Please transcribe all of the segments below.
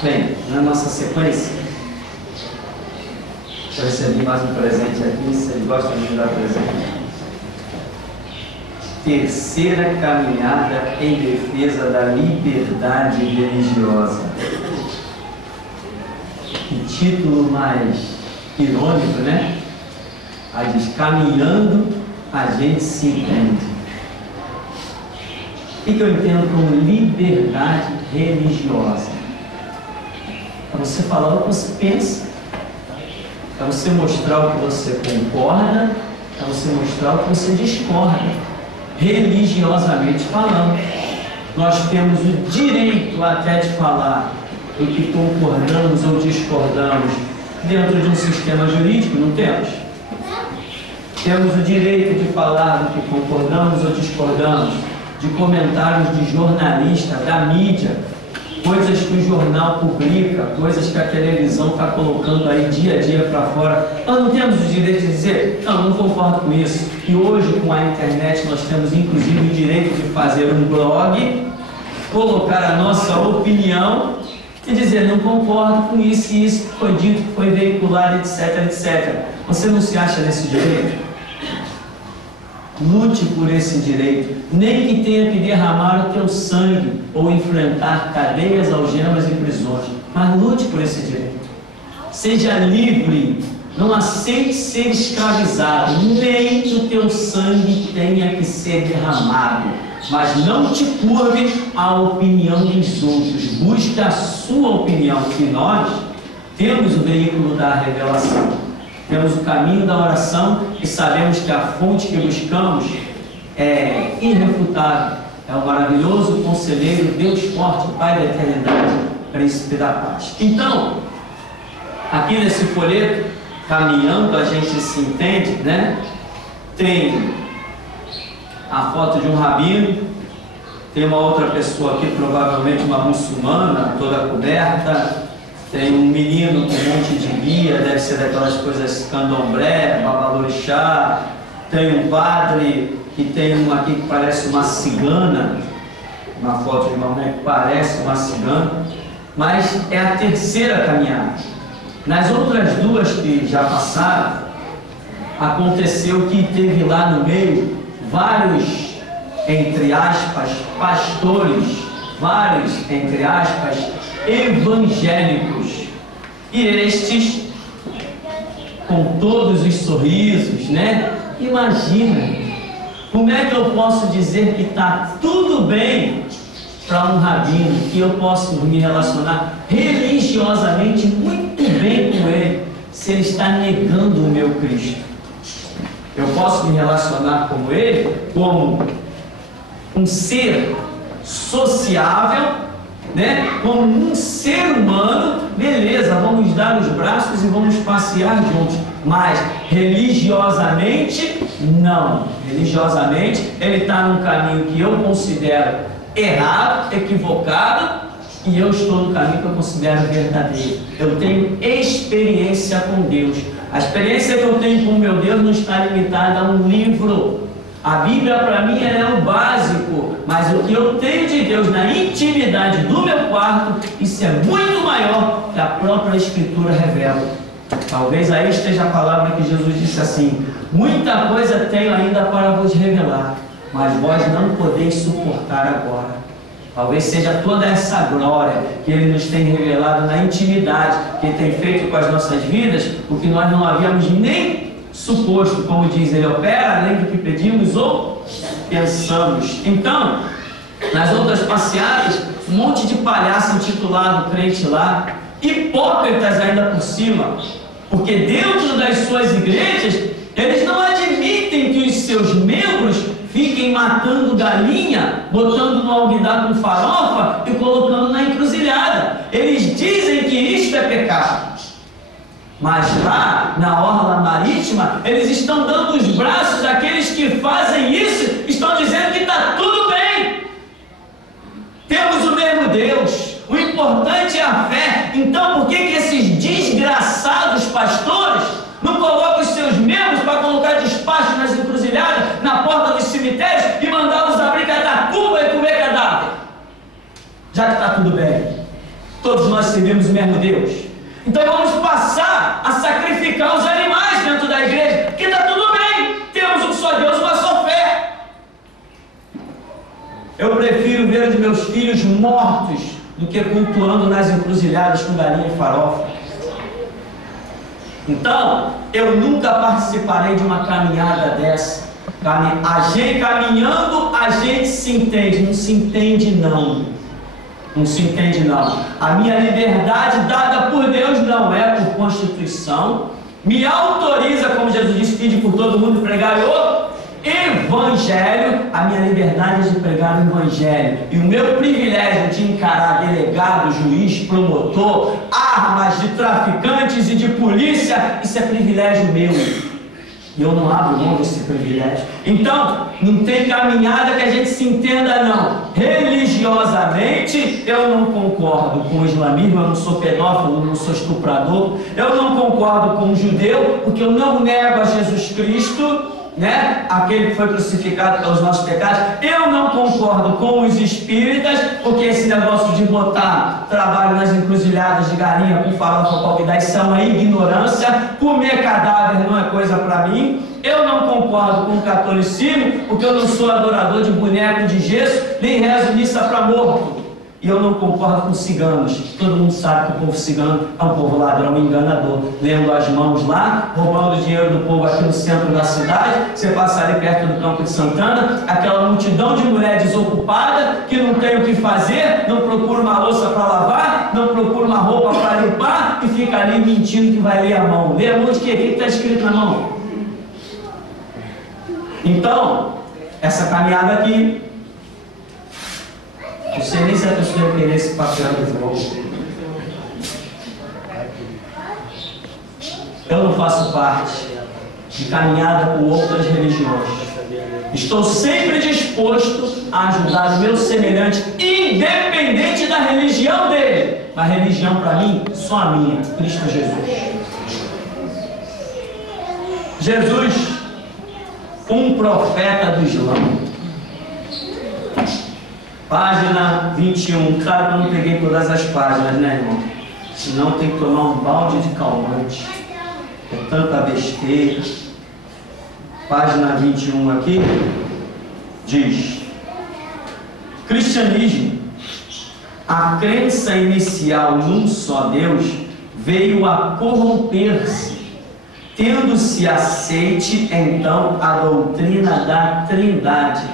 Bem, na nossa sequência, eu recebi mais um presente aqui, vocês gostam de me dar presente? Terceira caminhada em defesa da liberdade religiosa. Que título mais irônico, né? Aí diz, caminhando a gente se entende. O que eu entendo como liberdade religiosa? É você falar o que você pensa, é você mostrar o que você concorda, é você mostrar o que você discorda. Religiosamente falando, nós temos o direito até de falar do que concordamos ou discordamos dentro de um sistema jurídico, não temos? Temos o direito de falar do que concordamos ou discordamos, de comentários de jornalista, da mídia, coisas que o jornal publica, coisas que a televisão está colocando aí dia a dia para fora. Nós não temos o direito de dizer, não concordo com isso. E hoje, com a internet, nós temos inclusive o direito de fazer um blog, colocar a nossa opinião e dizer, não concordo com isso e isso que foi dito, que foi veiculado, etc, etc. Você não se acha nesse direito? Lute por esse direito, nem que tenha que derramar o teu sangue ou enfrentar cadeias, algemas e prisões, mas lute por esse direito. Seja livre, não aceite ser escravizado, nem que o teu sangue tenha que ser derramado, mas não te curve à opinião dos outros, busque a sua opinião, que nós temos o veículo da revelação. Temos o caminho da oração e sabemos que a fonte que buscamos é irrefutável. É o maravilhoso conselheiro, Deus forte, Pai da eternidade, Príncipe da paz. Então, aqui nesse folheto, caminhando, a gente se entende, né? Tem a foto de um rabino, tem uma outra pessoa aqui, provavelmente uma muçulmana, toda coberta. Tem um menino com um monte de guia, deve ser daquelas coisas candomblé, babalorixá. Tem um padre que tem um aqui que parece uma cigana, uma foto de uma mulher que parece uma cigana, mas é a terceira caminhada. Nas outras duas que já passaram, aconteceu que teve lá no meio vários, entre aspas, pastores, vários, entre aspas, evangélicos, e estes com todos os sorrisos, né? Imagina, como é que eu posso dizer que está tudo bem para um rabino, que eu posso me relacionar religiosamente muito bem com ele, se ele está negando o meu Cristo? Eu posso me relacionar com ele como um ser sociável, né? Como um ser humano, beleza, vamos dar os braços e vamos passear juntos, mas religiosamente, não. Religiosamente, ele está num caminho que eu considero errado, equivocado, e eu estou no caminho que eu considero verdadeiro. Eu tenho experiência com Deus. A experiência que eu tenho com o meu Deus não está limitada a um livro. A Bíblia para mim é o básico, mas o que eu tenho de Deus na intimidade do meu quarto, isso é muito maior que a própria Escritura revela. Talvez aí esteja a palavra que Jesus disse assim, muita coisa tenho ainda para vos revelar, mas vós não podeis suportar agora. Talvez seja toda essa glória que Ele nos tem revelado na intimidade, que Ele tem feito com as nossas vidas, o que nós não havíamos nem suposto, como diz, Ele opera além do que pedimos ou pensamos. Então, nas outras passeadas, um monte de palhaço intitulado crente lá, hipócritas ainda por cima, porque dentro das suas igrejas, eles não admitem que os seus membros fiquem matando galinha, botando no alguidar com farofa e colocando na encruzilhada. Eles dizem que isto é pecado. Mas lá, na orla marítima, eles estão dando os braços àqueles que fazem isso, estão dizendo que está tudo bem. Temos o mesmo Deus, o importante é a fé. Então por que esses desgraçados pastores não colocam os seus membros para colocar despacho nas encruzilhadas, na porta dos cemitérios e mandá-los abrir catacumba e comer cadáver? Já que está tudo bem. Todos nós servimos o mesmo Deus. Então vamos passar a sacrificar os animais dentro da igreja, porque está tudo bem, temos um só Deus, uma só fé. Eu prefiro ver os meus filhos mortos do que cultuando nas encruzilhadas com galinha e farofa. Então, eu nunca participarei de uma caminhada dessa. Caminhando, a gente se entende. Não se entende, não. Não se entende, não. A minha liberdade dada por Deus não é por Constituição. Me autoriza, como Jesus disse, pede por todo mundo pregar o Evangelho. A minha liberdade é de pregar o Evangelho. E o meu privilégio de encarar delegado, juiz, promotor, armas de traficantes e de polícia, isso é privilégio meu. E eu não abro mão desse privilégio. Então, não tem caminhada que a gente se entenda, não. Religiosamente, eu não concordo com o islamismo, eu não sou pedófilo, eu não sou estuprador. Eu não concordo com o judeu, porque eu não nego a Jesus Cristo, né? Aquele que foi crucificado pelos nossos pecados. Eu não concordo com os espíritas, porque esse negócio de botar trabalho nas encruzilhadas de galinha com farofa palpidar, isso é uma ignorância. Comer cadáver não é coisa para mim. Eu não concordo com o catolicismo, porque eu não sou adorador de boneco de gesso, nem rezo missa para morto. E eu não concordo com ciganos. Todo mundo sabe que o povo cigano é um povo ladrão, enganador, lendo as mãos lá, roubando o dinheiro do povo aqui no centro da cidade. Você passa ali perto do Campo de Santana, aquela multidão de mulher desocupada, que não tem o que fazer, não procura uma louça para lavar, não procura uma roupa para limpar, e fica ali mentindo que vai ler a mão. Ler a mão de quê? O que está escrito na mão? Então, essa caminhada aqui, não sei nem se a pessoa ia querer esse papel de volta. Eu não faço parte de caminhada com outras religiões. Estou sempre disposto a ajudar o meu semelhante, independente da religião dele. Mas religião para mim, só a minha, Cristo Jesus. Jesus, um profeta do Islã. Página 21, claro que eu não peguei todas as páginas, né, irmão? Senão tem que tomar um balde de calmante. É tanta besteira. Página 21 aqui, diz: cristianismo, a crença inicial num só Deus, veio a corromper-se, tendo-se aceite, então, a doutrina da Trindade,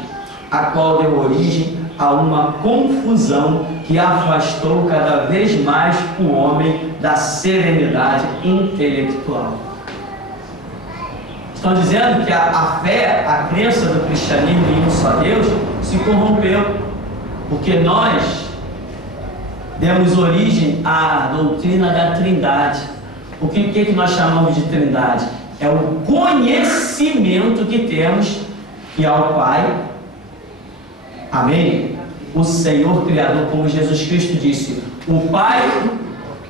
a qual deu origem a uma confusão que afastou cada vez mais o homem da serenidade intelectual. Estão dizendo que a fé, a crença do cristianismo em um só Deus se corrompeu, porque nós demos origem à doutrina da Trindade. O que nós chamamos de Trindade? É o conhecimento que temos que é o Pai, amém? O Senhor Criador, como Jesus Cristo disse, o Pai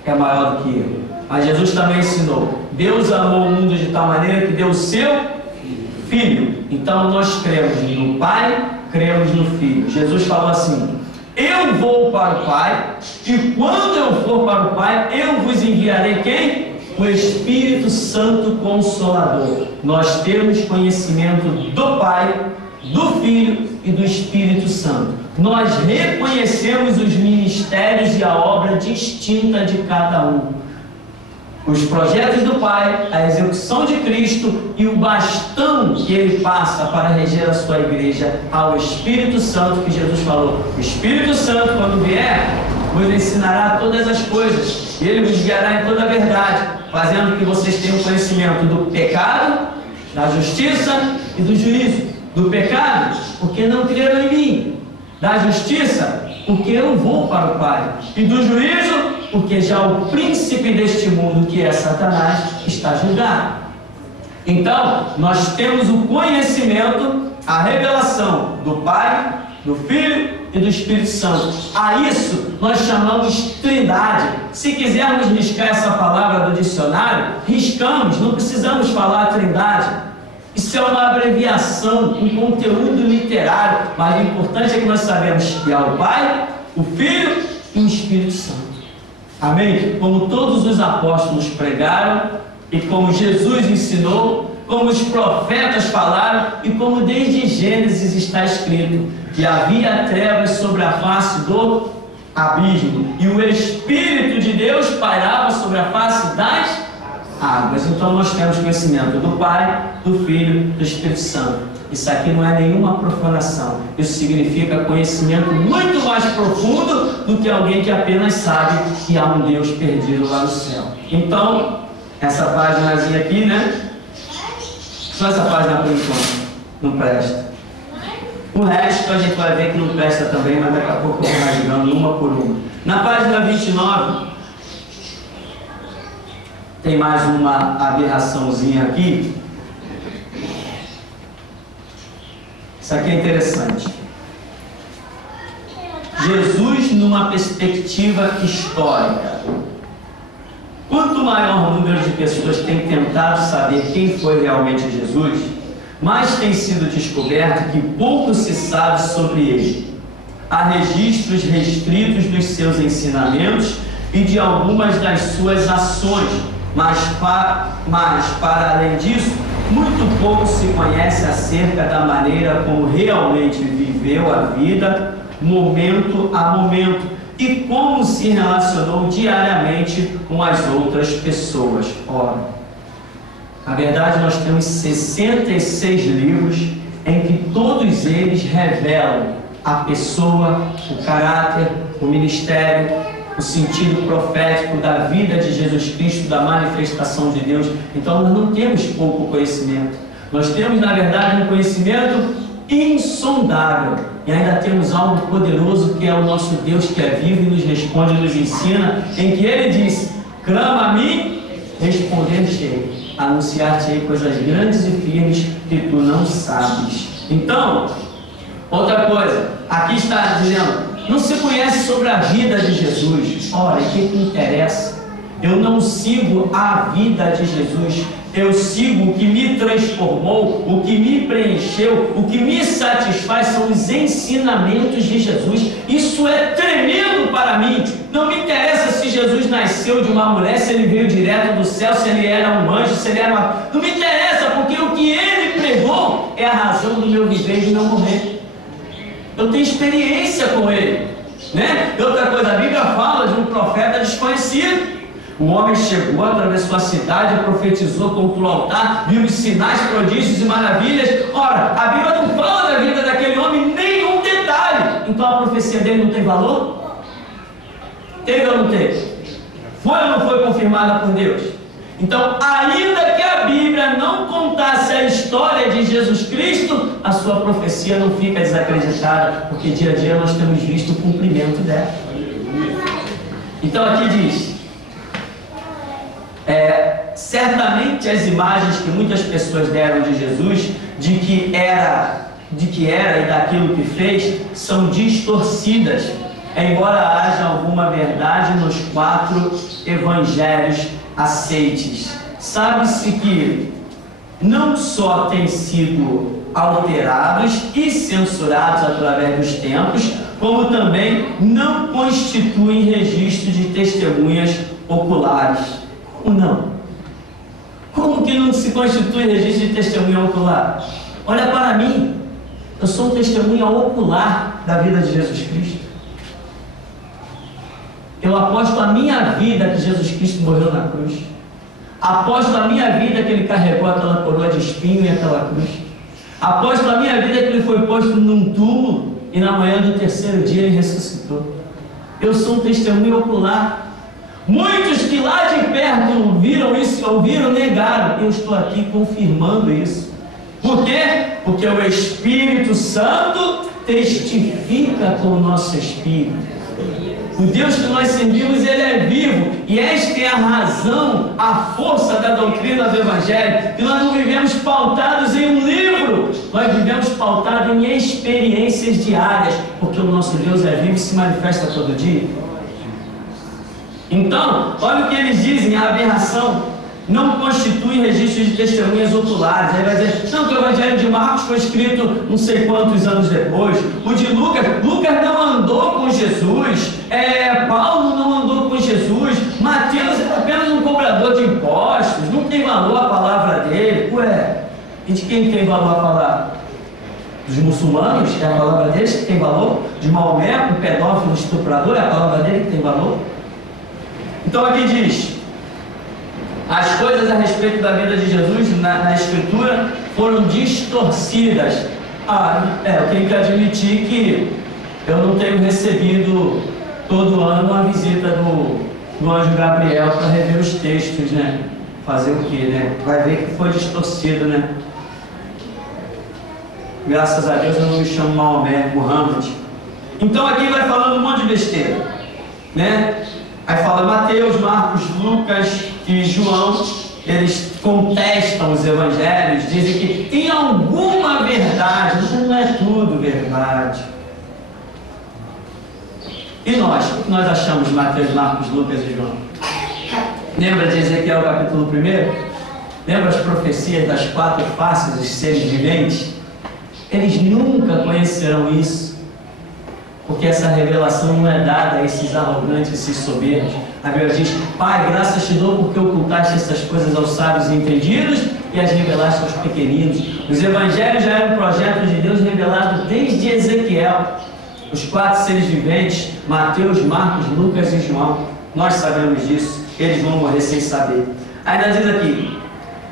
é maior do que eu. Mas Jesus também ensinou: Deus amou o mundo de tal maneira que deu o seu Filho. Então nós cremos no Pai, cremos no Filho. Jesus falou assim: eu vou para o Pai, e quando eu for para o Pai, eu vos enviarei quem? O Espírito Santo Consolador. Nós temos conhecimento do Pai, do Filho e do Espírito Santo. Nós reconhecemos os ministérios e a obra distinta de cada um. Os projetos do Pai, a execução de Cristo e o bastão que Ele passa para reger a sua igreja ao Espírito Santo, que Jesus falou: o Espírito Santo, quando vier, vos ensinará todas as coisas, e Ele vos guiará em toda a verdade, fazendo que vocês tenham conhecimento do pecado, da justiça e do juízo. Do pecado, porque não creram em mim. Da justiça, porque eu vou para o Pai. E do juízo, porque já o príncipe deste mundo, que é Satanás, está julgado. Então, nós temos o conhecimento, a revelação do Pai, do Filho e do Espírito Santo. A isso nós chamamos Trindade. Se quisermos riscar essa palavra do dicionário, riscamos, não precisamos falar Trindade. Isso é uma abreviação, um conteúdo literário, mas o importante é que nós sabemos que há o Pai, o Filho e o Espírito Santo. Amém? Como todos os apóstolos pregaram, e como Jesus ensinou, como os profetas falaram, e como desde Gênesis está escrito, que havia trevas sobre a face do abismo, e o Espírito de Deus pairava sobre a face das águas. Então nós temos conhecimento do Pai, do Filho, do Espírito Santo. Isso aqui não é nenhuma profanação. Isso significa conhecimento muito mais profundo do que alguém que apenas sabe que há um Deus perdido lá no céu. Então, essa páginazinha aqui, né? Só essa página por enquanto não presta. O resto a gente vai ver que não presta também, mas daqui a pouco eu vou rasgando uma por uma. Na página 29, tem mais uma aberraçãozinha aqui. Isso aqui é interessante. Jesus numa perspectiva histórica. Quanto maior o número de pessoas tem tentado saber quem foi realmente Jesus, mais tem sido descoberto que pouco se sabe sobre ele. Há registros restritos dos seus ensinamentos e de algumas das suas ações, mas para além disso, muito pouco se conhece acerca da maneira como realmente viveu a vida, momento a momento, e como se relacionou diariamente com as outras pessoas. Ora, na verdade nós temos 66 livros em que todos eles revelam a pessoa, o caráter, o ministério, o sentido profético da vida de Jesus Cristo, da manifestação de Deus. Então nós não temos pouco conhecimento, nós temos na verdade um conhecimento insondável, e ainda temos algo poderoso que é o nosso Deus, que é vivo e nos responde, nos ensina, em que ele diz: clama a mim, responder-te-ei, anunciar-te-ei coisas grandes e firmes que tu não sabes. Então, outra coisa, aqui está dizendo, não se conhece sobre a vida de Jesus. Ora, o que interessa? Eu não sigo a vida de Jesus, eu sigo o que me transformou, o que me preencheu, o que me satisfaz são os ensinamentos de Jesus. Isso é tremendo para mim. Não me interessa se Jesus nasceu de uma mulher, se ele veio direto do céu, se ele era um anjo, se ele era uma... Não me interessa, porque o que ele pregou é a razão do meu viver e de não morrer. Eu tenho experiência com ele, né? Outra coisa, a Bíblia fala de um profeta desconhecido. O homem chegou, atravessou a cidade, profetizou contra o altar, viu os sinais, prodígios e maravilhas. Ora, a Bíblia não fala da vida daquele homem nenhum detalhe. Então a profecia dele não tem valor? Teve ou não teve? Foi ou não foi confirmada por Deus? Então, ainda que a Bíblia não contasse a história de Jesus Cristo, a sua profecia não fica desacreditada, porque dia a dia nós temos visto o cumprimento dela. Então aqui diz, certamente as imagens que muitas pessoas deram de Jesus, de que era e daquilo que fez, são distorcidas, embora haja alguma verdade nos 4 evangelhos aceites. Sabe-se que não só têm sido alterados e censurados através dos tempos, como também não constituem registro de testemunhas oculares. Como não? Como que não se constitui registro de testemunha ocular? Olha para mim, eu sou um testemunha ocular da vida de Jesus Cristo. Eu aposto a minha vida que Jesus Cristo morreu na cruz. Aposto a minha vida que ele carregou aquela coroa de espinho e aquela cruz. Aposto a minha vida que ele foi posto num túmulo e na manhã do 3º dia ele ressuscitou. Eu sou um testemunho ocular. Muitos que lá de perto viram isso, ouviram, negaram. Eu estou aqui confirmando isso. Por quê? Porque o Espírito Santo testifica com o nosso espírito. O Deus que nós servimos, ele é vivo, e esta é a razão, a força da doutrina do Evangelho, que nós não vivemos pautados em um livro, nós vivemos pautados em experiências diárias, porque o nosso Deus é vivo e se manifesta todo dia. Então, olha o que eles dizem, a aberração não constitui registro de testemunhas oculares. Aí vai dizer, não, que o Evangelho de Marcos foi escrito não sei quantos anos depois. O de Lucas não andou com Jesus. Paulo não andou com Jesus. valor a palavra dele. Ué, e de quem tem valor a palavra? Dos muçulmanos, é a palavra deles que tem valor? De Maomé, um pedófilo, estuprador, é a palavra dele que tem valor? Então aqui diz: as coisas a respeito da vida de Jesus na Escritura foram distorcidas. Eu tenho que admitir que eu não tenho recebido todo ano uma visita do anjo Gabriel para rever os textos, né? Fazer o quê, né? Vai ver que foi distorcido, né? Graças a Deus eu não me chamo Maomé, Muhammad. Então aqui vai falando um monte de besteira, né? Aí fala Mateus, Marcos, Lucas e João. Eles contestam os evangelhos, dizem que tem alguma verdade, mas não é tudo verdade. E nós? O que nós achamos de Mateus, Marcos, Lucas e João? Lembra de Ezequiel capítulo 1? Lembra as profecias das 4 faces dos seres viventes? Eles nunca conhecerão isso, porque essa revelação não é dada a esses arrogantes, esses soberbos. A Bíblia diz: Pai, graças te dou porque ocultaste essas coisas aos sábios e entendidos e as revelaste aos pequeninos. Os evangelhos já eram um projeto de Deus revelado desde Ezequiel. Os 4 seres viventes, Mateus, Marcos, Lucas e João, nós sabemos disso, eles vão morrer sem saber. Ainda diz aqui,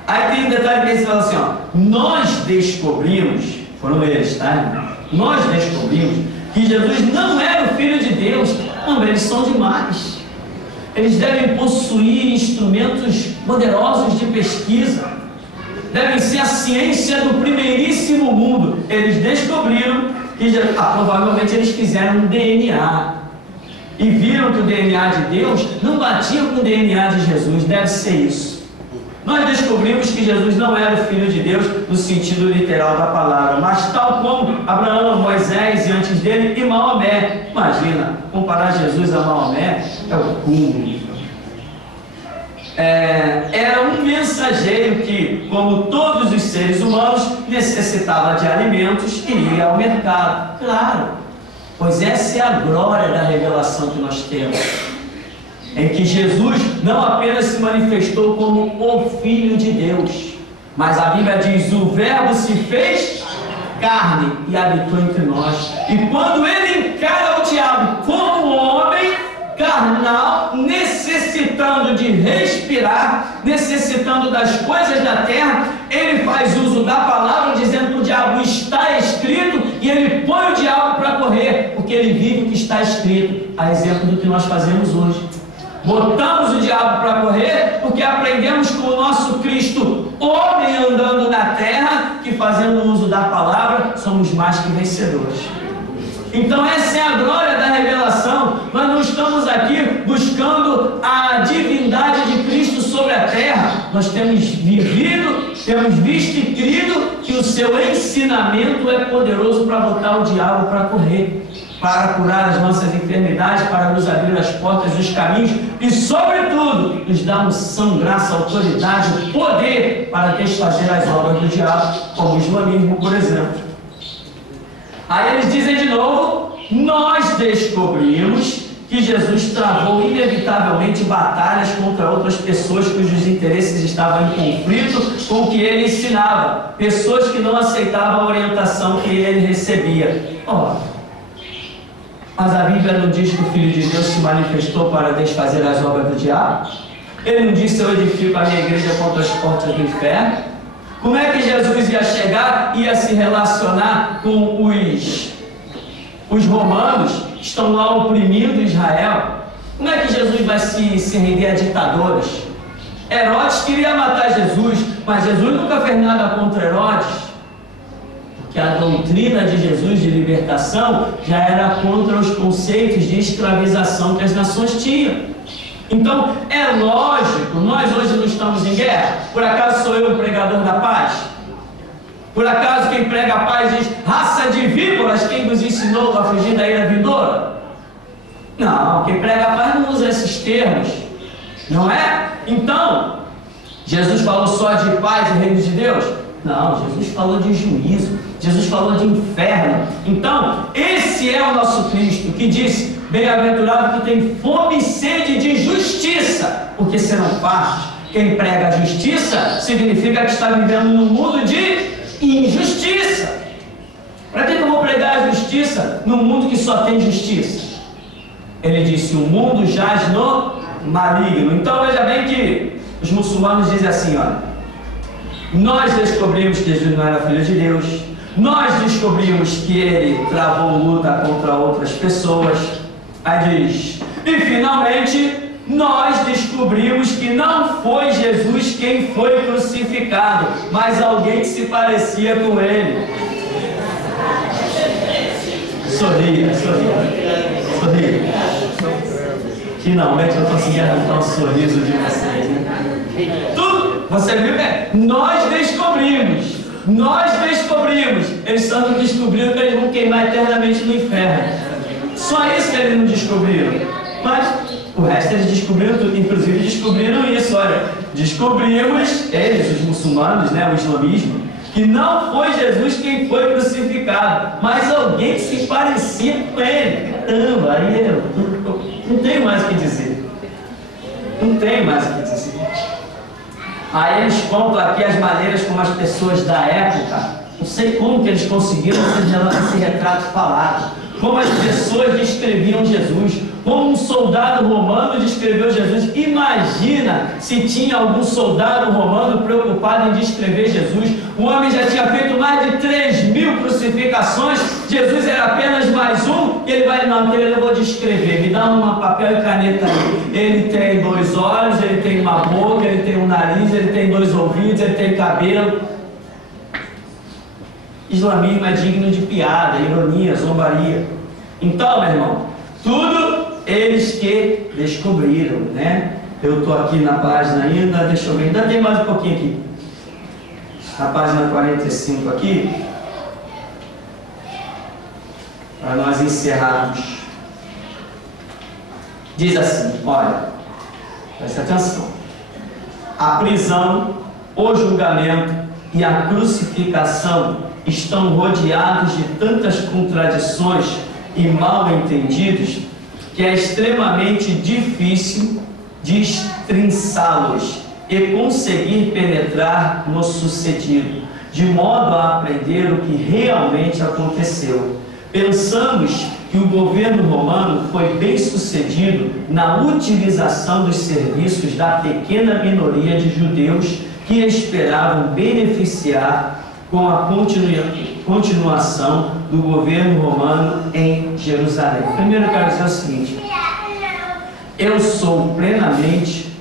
aí tem um detalhe que eles falam assim, nós descobrimos, foram eles, tá, irmão? Nós descobrimos que Jesus não era o Filho de Deus. Não, eles são demais. Eles devem possuir instrumentos poderosos de pesquisa, devem ser a ciência do primeiríssimo mundo. Eles descobriram que provavelmente eles fizeram um DNA e viram que o DNA de Deus não batia com o DNA de Jesus. Deve ser isso. Nós descobrimos que Jesus não era o Filho de Deus no sentido literal da palavra, mas tal como Abraão, Moisés e antes dele e Maomé. Imagina, comparar Jesus a Maomé é o cúmulo. Era um mensageiro que, como todos os seres humanos, necessitava de alimentos e ia ao mercado. Claro, pois essa é a glória da revelação que nós temos, em que Jesus não apenas se manifestou como o Filho de Deus, mas a Bíblia diz: o Verbo se fez carne e habitou entre nós. E quando ele encara o diabo como homem carnal, necessitando de respirar, necessitando das coisas da terra, ele faz uso da palavra, dizendo que o diabo está escrito, e ele põe o diabo para correr, porque ele vive o que está escrito, a exemplo do que nós fazemos hoje. Botamos o diabo para correr, porque aprendemos com o nosso Cristo, homem andando na terra, que fazendo uso da palavra, somos mais que vencedores. Então essa é a glória da revelação. Nós não estamos aqui buscando a divindade de Cristo sobre a terra. Nós temos vivido, temos visto e crido que o seu ensinamento é poderoso para botar o diabo para correr, para curar as nossas enfermidades, para nos abrir as portas dos caminhos e, sobretudo, nos dar unção, graça, autoridade, poder para desfazer as obras do diabo, como o islamismo, por exemplo. Aí eles dizem de novo: nós descobrimos que Jesus travou inevitavelmente batalhas contra outras pessoas cujos interesses estavam em conflito com o que ele ensinava, pessoas que não aceitavam a orientação que ele recebia. Mas a Bíblia não diz que o Filho de Deus se manifestou para desfazer as obras do diabo? Ele não disse: eu edifico a minha igreja contra as portas do inferno? Como é que Jesus ia chegar, ia se relacionar com os romanos que estão lá oprimindo Israel? Como é que Jesus vai se render a ditadores? Herodes queria matar Jesus, mas Jesus nunca fez nada contra Herodes, porque a doutrina de Jesus de libertação já era contra os conceitos de escravização que as nações tinham. Então, é lógico, nós hoje não estamos em guerra. Por acaso sou eu o pregador da paz? Por acaso quem prega a paz diz: raça de víboras, quem nos ensinou a fugir da ira vindoura? Não, quem prega a paz não usa esses termos, não é? Então, Jesus falou só de paz e reino de Deus? Não, Jesus falou de juízo, Jesus falou de inferno. Então, esse é o nosso Cristo, que disse: bem-aventurado que tem fome e sede de justiça, porque serão fartos. Quem prega a justiça significa que está vivendo num mundo de injustiça. Para que eu vou pregar a justiça num mundo que só tem justiça? Ele disse: o mundo jaz no maligno. Então veja bem que os muçulmanos dizem assim: olha, nós descobrimos que Jesus não era filho de Deus, nós descobrimos que ele travou luta contra outras pessoas. Aí diz: e finalmente nós descobrimos que não foi Jesus quem foi crucificado, mas alguém que se parecia com ele. Sorria. Finalmente eu consegui arrancar um sorriso de vocês, né? Tudo, você viu, né? Nós descobrimos. Eles só não descobriram que eles vão queimar eternamente no inferno. Só isso que eles não descobriram. Mas o resto eles descobriram tudo. Inclusive descobriram isso, olha. Descobrimos, eles, os muçulmanos, né, o islamismo, que não foi Jesus quem foi crucificado, mas alguém que se parecia com ele. Caramba, aí eu não tenho mais o que dizer. Aí eles contam aqui as maneiras como as pessoas da época, não sei como que eles conseguiram esse retrato falado, como as pessoas descreviam Jesus, como um soldado romano descreveu Jesus. Imagina se tinha algum soldado romano preocupado em descrever Jesus. O homem já tinha feito mais de 3.000 crucificações, Jesus era apenas mais um, e ele vai: não, eu vou descrever, me dá um papel e caneta aí. Ele tem 2 olhos, ele tem uma boca, ele tem um nariz, ele tem 2 ouvidos, ele tem cabelo. Islamismo é digno de piada, ironia, zombaria. Então, meu irmão, tudo eles que descobriram, né? Eu estou aqui na página ainda, deixa eu ver, ainda tem mais um pouquinho aqui. A página 45 aqui, para nós encerrarmos. Diz assim, olha, presta atenção. A prisão, o julgamento e a crucificação estão rodeados de tantas contradições e mal entendidos que é extremamente difícil destrinçá-los e conseguir penetrar no sucedido, de modo a aprender o que realmente aconteceu. Pensamos que o governo romano foi bem sucedido na utilização dos serviços da pequena minoria de judeus que esperavam beneficiar com a continuação do governo romano em Jerusalém. Primeiro eu quero dizer o seguinte: eu sou plenamente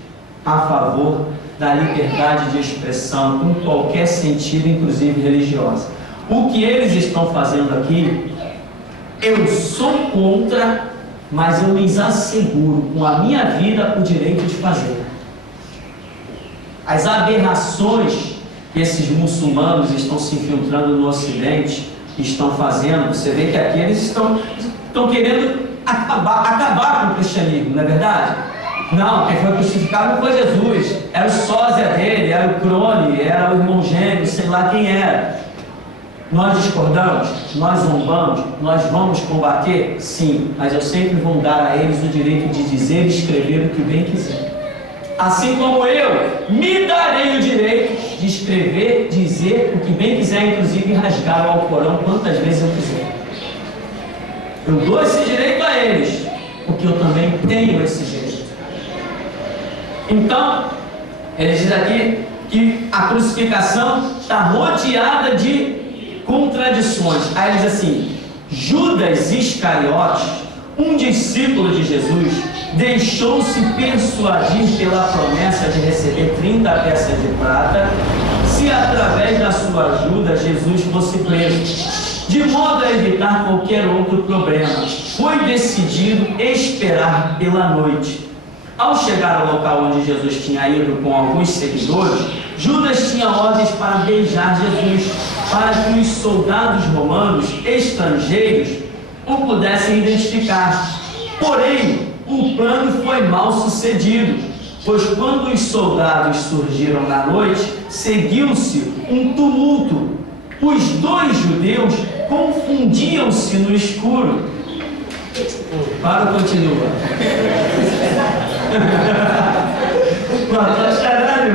a favor da liberdade de expressão em qualquer sentido, inclusive religiosa. O que eles estão fazendo aqui, eu sou contra, mas eu lhes asseguro com a minha vida o direito de fazer. As aberrações que esses muçulmanos estão se infiltrando no Ocidente, estão fazendo, você vê que aqui eles estão querendo acabar com o cristianismo, não é verdade? Não, quem foi crucificado não foi Jesus, era o sósia dele, era o Crone, era o irmão gêmeo, sei lá quem era. Nós discordamos, nós zombamos, nós vamos combater? Sim, mas eu sempre vou dar a eles o direito de dizer e escrever o que bem quiser. Assim como eu me darei o direito de escrever, dizer o que bem quiser, inclusive rasgar o Alcorão quantas vezes eu quiser. Eu dou esse direito a eles, porque eu também tenho esse direito. Então, ele diz aqui que a crucificação está rodeada de contradições. Aí ele diz assim: Judas Iscariotes, um discípulo de Jesus, deixou-se persuadir pela promessa de receber 30 peças de prata, se através da sua ajuda Jesus fosse preso, de modo a evitar qualquer outro problema. Foi decidido esperar pela noite. Ao chegar ao local onde Jesus tinha ido com alguns seguidores, Judas tinha ordens para beijar Jesus, para que os soldados romanos estrangeiros o pudessem identificar. Porém, o plano foi mal sucedido, pois quando os soldados surgiram na noite, seguiu-se um tumulto. Os 2 judeus confundiam-se no escuro. Para, continua. Estou chorando,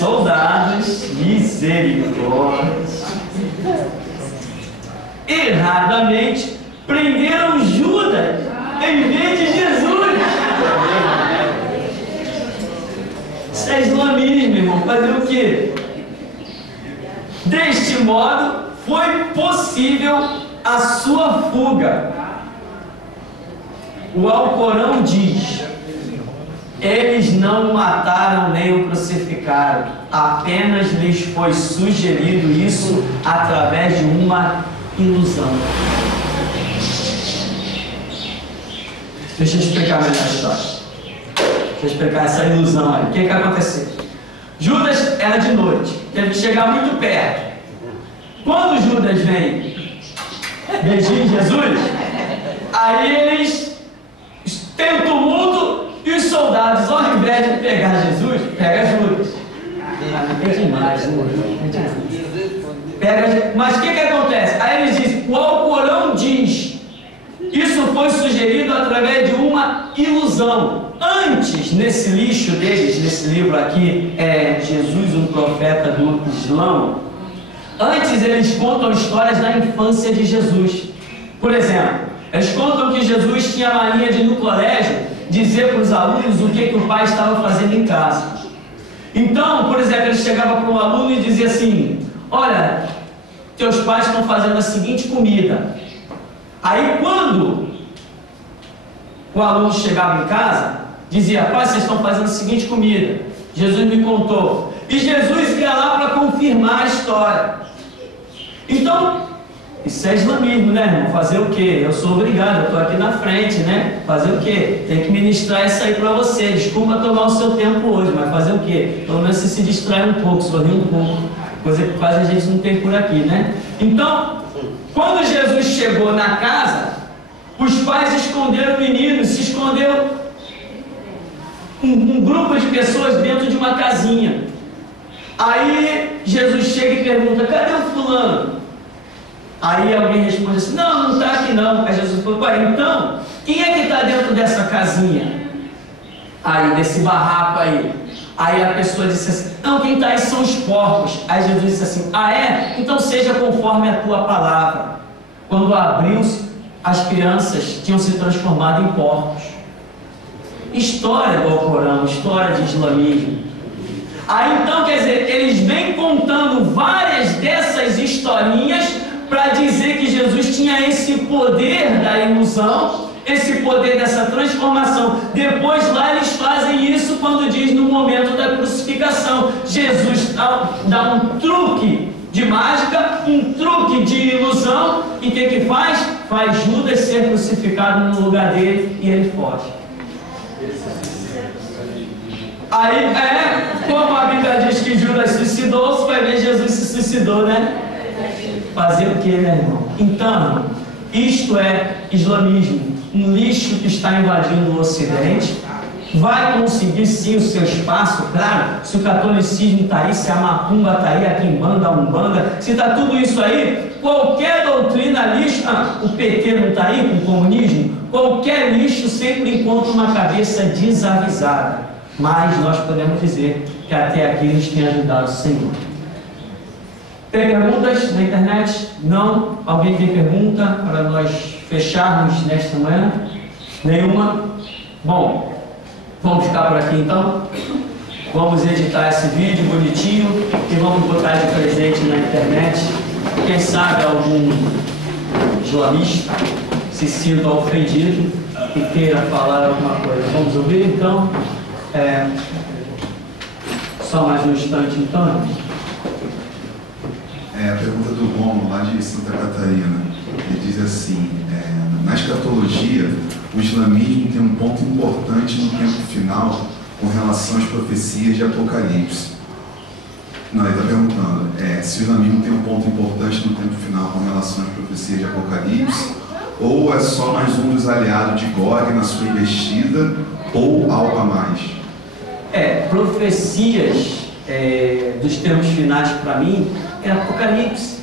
soldados, misericórdia, erradamente prenderam Judas em vez de Jesus. Isso é islamismo, irmão. Fazer o quê? Deste modo, foi possível a sua fuga. O Alcorão diz: eles não o mataram nem o crucificaram, apenas lhes foi sugerido isso através de uma ilusão. Deixa eu explicar melhor a história. Deixa eu explicar essa ilusão aí. O que aconteceu? Judas era de noite, teve que chegar muito perto. Quando Judas vem beijinho Jesus, aí eles têm um tumulto e os soldados, ao invés de pegar Jesus, pega Judas. É demais, mas o que acontece? Aí eles dizem: o Alcorão diz, isso foi sugerido através de uma ilusão. Antes, nesse lixo deles, nesse livro aqui, Jesus, um profeta do Islã, antes eles contam histórias da infância de Jesus. Por exemplo, eles contam que Jesus tinha a mania de, no colégio, dizer para os alunos o que o pai estava fazendo em casa. Então, por exemplo, ele chegava para um aluno e dizia assim: olha, teus pais estão fazendo a seguinte comida. Aí quando o aluno chegava em casa, dizia: pai, vocês estão fazendo a seguinte comida. Jesus me contou. E Jesus ia lá para confirmar a história. Então, isso é islamismo, né, irmão? Fazer o quê? Eu sou obrigado, eu estou aqui na frente, né? Fazer o quê? Tem que ministrar isso aí para você. Desculpa tomar o seu tempo hoje, mas fazer o quê? Pelo menos você se distrai um pouco, sorrir um pouco. Coisa que quase a gente não tem por aqui, né? Então, quando Jesus chegou na casa, os pais esconderam o menino, se escondeu um grupo de pessoas dentro de uma casinha. Aí Jesus chega e pergunta: cadê o fulano? Aí alguém responde assim: não está aqui não. Aí Jesus falou: então, quem é que está dentro dessa casinha? Aí, desse barraco aí. Aí a pessoa disse assim: não, quem está aí são os porcos. Aí Jesus disse assim: ah é? Então seja conforme a tua palavra. Quando abriu-se, as crianças tinham se transformado em porcos. História do Alcorão, história de islamismo. Aí então, quer dizer, eles vêm contando várias dessas historinhas para dizer que Jesus tinha esse poder da ilusão, esse poder dessa transformação. Depois lá eles fazem isso quando diz no momento da crucificação. Jesus dá um truque de mágica, um truque de ilusão, e o que faz? Faz Judas ser crucificado no lugar dele e ele foge. Aí, como a Bíblia diz que Judas suicidou, você vai ver Jesus se suicidou, né? Fazer o que, né, irmão? Então, isto é islamismo, um lixo que está invadindo o Ocidente. Vai conseguir sim o seu espaço, claro, se o catolicismo está aí, se a macumba está aí, a quimbanda, a umbanda, se está tudo isso aí, qualquer doutrina lixo, o PT não está aí com o comunismo, qualquer lixo sempre encontra uma cabeça desavisada. Mas nós podemos dizer que até aqui nos tem ajudado o Senhor. Tem perguntas na internet? Não? Alguém tem pergunta para nós fecharmos nesta manhã? Nenhuma? Bom, vamos ficar por aqui então. Vamos editar esse vídeo bonitinho e vamos botar de presente na internet. Quem sabe algum islamista se sinta ofendido e queira falar alguma coisa. Vamos ouvir então? Só mais um instante então. A pergunta do Romo, lá de Santa Catarina. Ele diz assim: na escatologia, o islamismo tem um ponto importante no tempo final com relação às profecias de Apocalipse. Não, ele está perguntando se o islamismo tem um ponto importante no tempo final com relação às profecias de Apocalipse, ou é só mais um dos aliados de Gog na sua investida, ou algo a mais? Profecias dos tempos finais, para mim, é Apocalipse.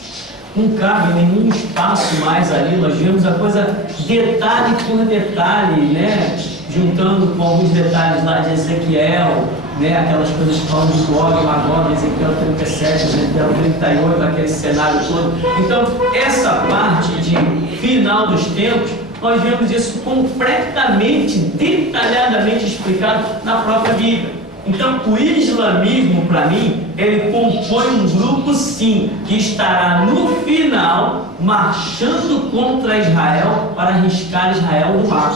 Não cabe nenhum espaço mais ali. Nós vemos a coisa detalhe por detalhe, né? Juntando com alguns detalhes lá de Ezequiel, né, aquelas coisas que falam de Gog, Magog, Ezequiel 37, Ezequiel 38, aquele cenário todo. Então, essa parte de final dos tempos, nós vemos isso completamente, detalhadamente explicado na própria Bíblia. Então, o islamismo, para mim, ele compõe um grupo, sim, que estará no final marchando contra Israel para arriscar Israel no mar.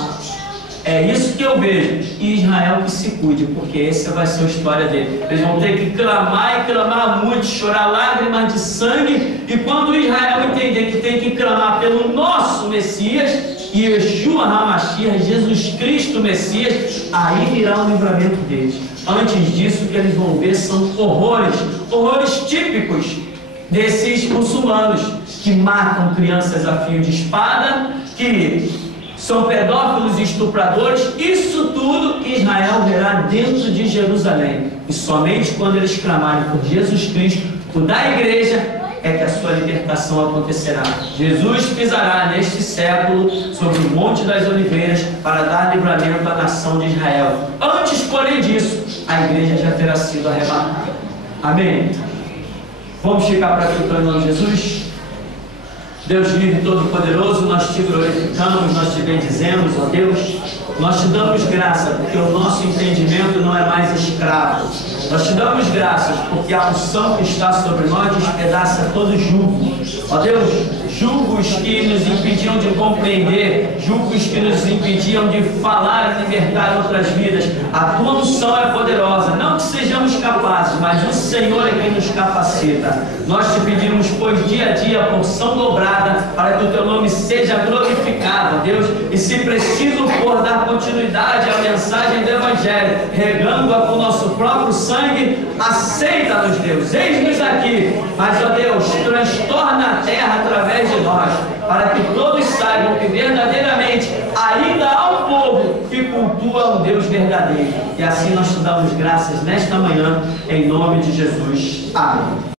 É isso que eu vejo. E Israel que se cuide, porque essa vai ser a história dele. Eles vão ter que clamar e clamar muito, chorar lágrimas de sangue. E quando Israel entender que tem que clamar pelo nosso Messias, Yeshua HaMashiach, Jesus Cristo Messias, aí virá o livramento deles. Antes disso, o que eles vão ver são horrores típicos desses muçulmanos, que matam crianças a fio de espada, que são pedófilos e estupradores. Isso tudo Israel verá dentro de Jerusalém. E somente quando eles clamarem por Jesus Cristo, por da igreja, é que a sua libertação acontecerá. Jesus pisará neste século sobre o Monte das Oliveiras para dar livramento à nação de Israel. Antes, porém disso, a igreja já terá sido arrebatada. Amém? Vamos chegar para aqui em nome de Jesus? Deus vive todo-poderoso, nós te glorificamos, nós te bendizemos, ó Deus. Nós te damos graça porque o nosso entendimento não é mais escravo. Nós te damos graças porque a unção que está sobre nós despedaça todo julgo. Ó Deus, julgos que nos impediam de compreender, julgos que nos impediam de falar e libertar outras vidas. A tua unção é poderosa, não que sejamos capazes, mas o Senhor é quem nos capacita. Nós te pedimos, pois, dia a dia, a porção dobrada, para que o teu nome seja glorificado, Deus, e se preciso for dar continuidade à mensagem do Evangelho, regando-a com o nosso próprio sangue, aceita-nos, Deus, eis-nos aqui, mas, ó Deus, transtorna a terra através de nós, para que todos saibam que verdadeiramente ainda há um povo que cultua um Deus verdadeiro. E assim nós te damos graças nesta manhã, em nome de Jesus. Amém.